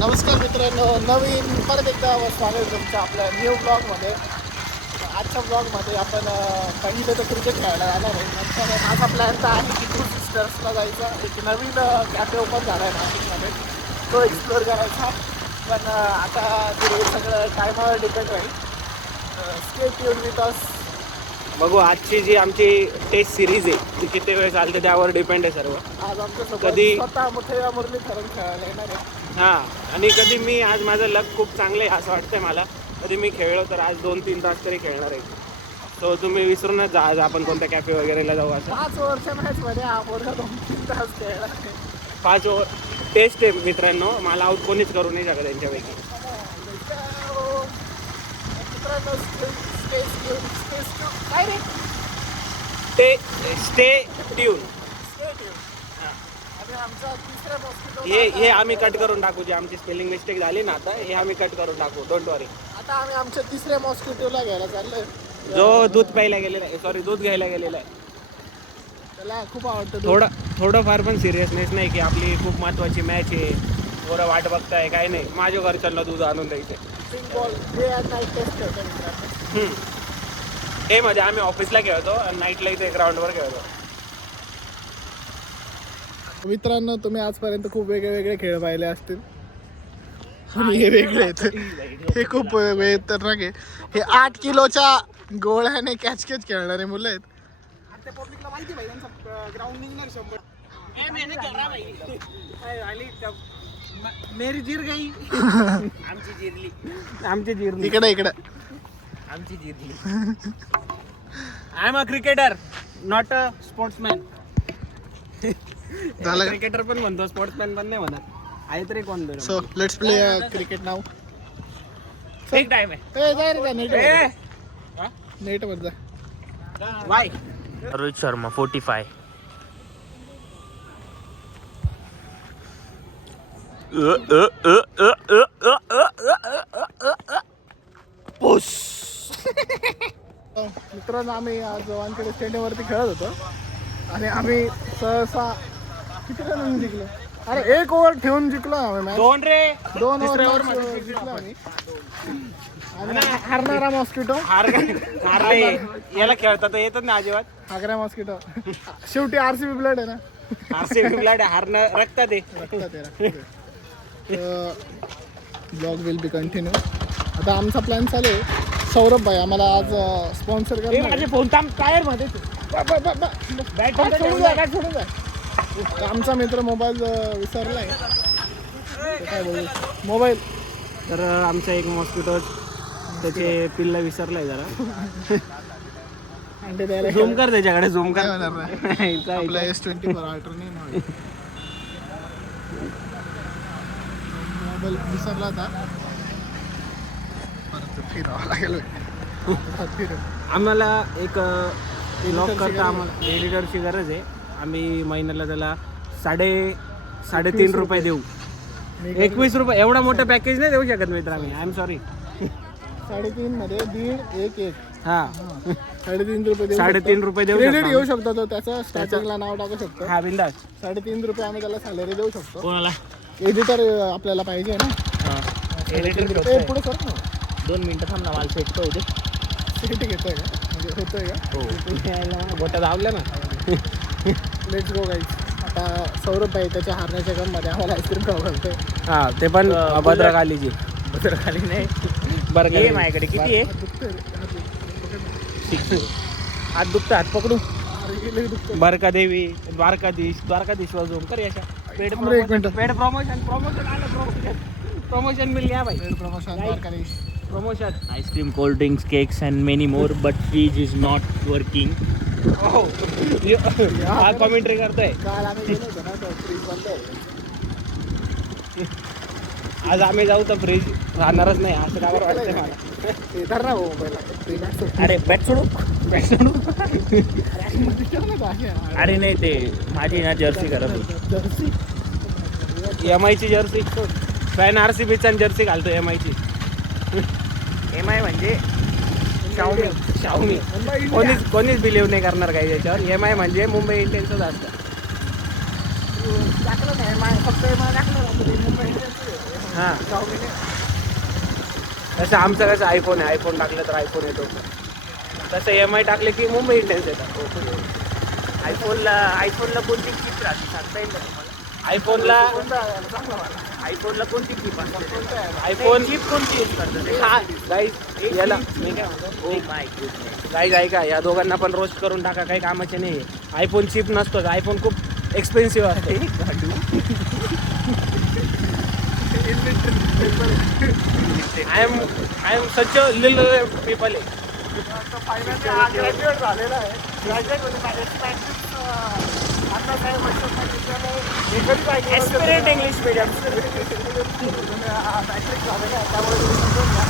नमस्कार मित्रांनो, परत एकदा स्वागत तुमचं आपल्या न्यू ब्लॉगमध्ये. आजच्या ब्लॉगमध्ये आपण पहिलं तर क्रिकेट खेळायला जाणार आहे. नंतर माझा प्लॅन तर आहे की टू सिस्टर्सला जायचा. एक नवीन कॅफे ओपन झाला आहे नाशिकमध्ये, तो एक्सप्लोअर करायचा. पण आता ते सगळं टायमावर डिपेंड राहील. Stay tuned with us. बघू आजची जी आमची टेस्ट सिरीज आहे ती किती वेळ चालते त्यावर डिपेंड आहे सर्व. आज आमच्यासोबत कधी स्वतः मुठया मुरलीधरन खेळायला येणार आहे. हां, आणि कधी मी आज माझं लक खूप चांगलं आहे असं वाटतंय मला. कधी मी खेळलो तर आज 2-3 तास तरी खेळणार आहे. सो तुम्ही विसरूनच जा आज आपण कोणत्या कॅफे वगैरेला जाऊ. असं 5 ओव्हरच्या मॅचमध्ये हा पोरगा 2-3 तास खेळला आहे. 5 ओव्हर टेस्ट आहे मित्रांनो, मला आऊट कोणीच करू नाही शकत त्यांच्यापैकी. काय रे स्टे ट्यून. आणि आमचा तिसरा मॉस्किटो हे आम्ही कट करून टाकू. जे आमची स्पेलिंग मिस्टेक झाली ना आता, हे आम्ही कट करून टाकू. डोंट वरी. आता आम्ही आमच्या तिसऱ्या मॉस्किटोला घ्यायला चाललोय. जो दूध प्यायला गेलेला आहे, सॉरी दूध घ्यायला गेलेला आहे. त्याला खूप आवडतं दूध. थोडंफार पण सिरियसनेस नाही की आपली खूप महत्त्वाची मॅच आहे, पोरं वाट बघताय, काय नाही. माझ्या घरच्यांना दूध आणून द्यायचं. Ball day and night test खेळतो मित्रांनो. हे मध्ये आम्ही ऑफिसला खेळतो आणि नाईटला इथे ग्राउंडवर खेळतो. मित्रांनो, तुम्ही आजपर्यंत खूप वेगळे खेळ पाहिले असतील आणि हे वेगळे आहेत. हे खूप खतरनाक आहे. हे 8 किलोच्या गोळ्याने कॅच खेळणारे मुलं आहेत. पब्लिकला माहिती भाई त्यांचा ग्राउंड निघणार 100. मेरी जीर गई. आमची जिरली इकडे आमची जिरली. I am a cricketer, not a sportsman. झालं. क्रिकेटर पण म्हणतो, स्पोर्ट्समॅन पण नाही म्हणत. आहे तरी कोण दोन. सो लेट्स प्ले क्रिकेट नाव. एक टाइम आहे. जाय रे नेट वर जा. वाय रोहित शर्मा 45. मित्रांनो, आम्ही आज वानखेडे स्टेडियमवरती खेळत होतो आणि आम्ही सहसा किती रन जिंकलो. अरे 1 ओव्हर ठेवून जिंकलो आम्ही मॅच. 2 ओव्हर जिंकलो आम्ही. आणि हारणारा मॉस्किटो हारले. याला खेळता तर येतच ना अजिबात. हागऱ्या मॉस्किटो. शेवटी RCB ब्लड आहे ना. RCB ब्लड हारणं रक्तात आहे. Blog will be continue. आता आमचा प्लॅन चालू आहे. सौरभ भाई आम्हाला आज स्पॉन्सर करणार. माझे फोन टायर मध्ये सोडून जा. आमचा मित्र मोबाईल विसरलाय. काय बोलू मोबाईल. तर आमचा एक मॉस्किटो त्याचे पिल्ला विसरलाय जरा. अंडे द्यायला झूम कर त्याच्याकडे, झूम कर. आपला S24 अल्ट्रा नाही मोबाईल विसरला होता. परत फिरावं लागेल. आम्हाला एक लॉक करता आम्हाला एडिटरची गरज आहे. आम्ही महिन्याला त्याला 3.5 रुपये देऊ. 21 रुपये एवढा मोठा पॅकेज नाही देऊ शकत मित्र आम्ही. I am sorry. 3.5 मध्ये 1.5 हा 3.5 रुपये देऊ. 3.5 रुपये देऊ. क्रेडिट घेऊ शकतो तो. त्याचं स्टार्टिंगला नाव टाकू शकतो. हा बिंदास. 3.5 रुपये आम्ही त्याला सॅलरी देऊ शकतो. कोणाला? एडिटर आपल्याला पाहिजे ना. एडिटर पुढे सर ना 2 मिनिटं थांब ना, मला सेट तो होते. सेट घेतोय का म्हणजे होतोय का? हो गोट्या धावल्या ना. Let's go guys. आता सौरभ भाई त्याच्या हारण्याच्या गममध्ये आम्हाला आईस्क्रीम खाऊ घालतोय. हा ते पण भद्रकालीची. भद्रकाली नाही बरं माझ्याकडे किती आहे. हात दुखतं, हात पकडू. बरकादेवी, द्वारकाधीश झोम कर याच्या. पेड प्रमोशन मिल गया भाई. Promotion. Ice-cream, cold drinks, cakes and many more, but fridge is not working. हा कॉमेंट्री करतोय. काल आम्ही गेलो होतो ना, तो फ्रीज बंद आहे. आज आम्ही जाऊ तर फ्रीज राहणारच नाही असं काय वाटतंय मला. ते धर ना मोबाईल. अरे बॅट सोडू. अरे नाही ते माझी ना जर्सी खराब होती. जर्सी MI ची जर्सी. फॅन RCBचा जर्सी घालतो MI ची. MI म्हणजे शाओमी. कोणीच बिलीव्ह नाही करणार काही याच्यावर. MI म्हणजे मुंबई इंडियन्सच असतं. टाकलं नाही फक्त टाकलं मुंबई इंडियन्स. हां शाओमीने. तसं आमचं कसं आयफोन आहे, आयफोन टाकलं तर आयफोन येतो. तसं MI टाकले की मुंबई इंडियन्स येतात. आयफोनला कोणती चिप राहते सांगता येईल का तुम्हाला? आयफोनला कोणता आहे? चांगला मला. आयफोनला कोणती चिप असते? कोणता आहे? आयफोन चिप कोणती यूज करतात? हा गाईज याला मी काय म्हणतो, ओ माय गुडनेस. गाईज ऐका, या दोघांना पण रोस्ट करून टाका, काही कामाचे नाही. आयफोन चिप नसतोच, आयफोन खूप एक्सपेन्सिव्ह असते. आय एम सच अ लिल पीपल आहे. फायनली हा ग्रॅज्युएट झालेला आहे. ग्रॅज्युएट म्हणजे एक्सपॅन्सिव्ह अण्णासाहेब अशोक विद्यालय एकच आहे. Aspirant English medium. मॅट्रिक झालेला आहे, त्यामुळे तुम्ही समजून घ्या.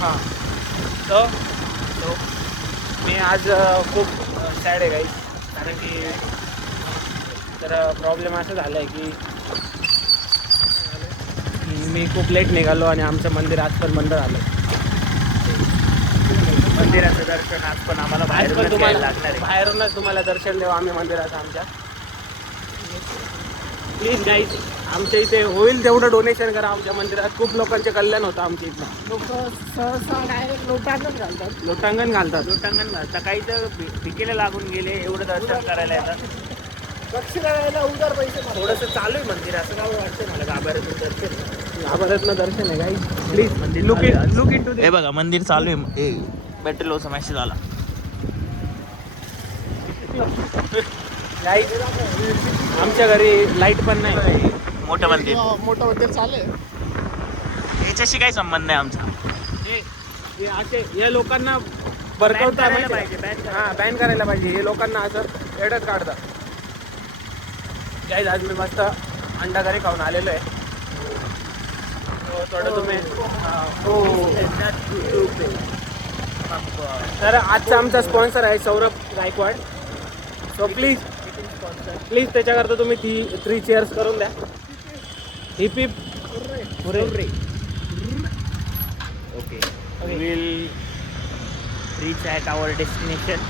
हां तर मी आज खूप सॅड आहे गाईज, कारण की तर प्रॉब्लेम असं झाला आहे की मी खूप लेट निघालो आणि आमचं मंदिर आज पण बंद झालं. मंदिराचं दर्शन आज पण आम्हाला आज बाहेर पण तुम्हाला लागणार आहे. बाहेरूनच तुम्हाला दर्शन देऊ आम्ही मंदिराचं आमच्या. प्लीज गाईज, आमच्या इथे होईल तेवढं डोनेशन करा आमच्या मंदिरात. खूप लोकांचे कल्याण होतं आमच्या इथलं. लोक सहसा डायरेक्ट लोटांगण घालतात. लोटांगण घालतात. लोटांगण घालता, काही तर भिकेला लागून गेले एवढं दर्शन करायला येतात. दक्षिणा वेळेला उदार पैसे मारतात. थोडंसं चालू आहे मंदिर, असं काय वाटतं मला गाभाऱ्यातून दर्शन. गाभाऱ्यातनं दर्शन आहे गाईज, प्लीज मंदिर लुक इन टू हे बघा मंदिर चालू आहे. बॅटरी लोचा मेसेज आला. गाईज आमच्या घरी लाईट पण नाही. मोठं मंदिर, मोठं मंदिर चालू आहे. याच्याशी काही संबंध नाही आमचा. हे असे या लोकांना बरकवता करायला पाहिजे, ban करायला हां बॅन करायला पाहिजे. हे लोकांना असं एडच काढतात. गाईज आज मी मस्त अंडा करी खाऊन आलेलो आहे. थोडं तुम्ही तर आजचा आमचा स्पॉन्सर आहे सौरभ गायकवाड. सो प्लीज त्याच्याकरता तुम्ही 3 चेअर्स करून द्या. Hip hip hurray. Okay, will reach at our destination.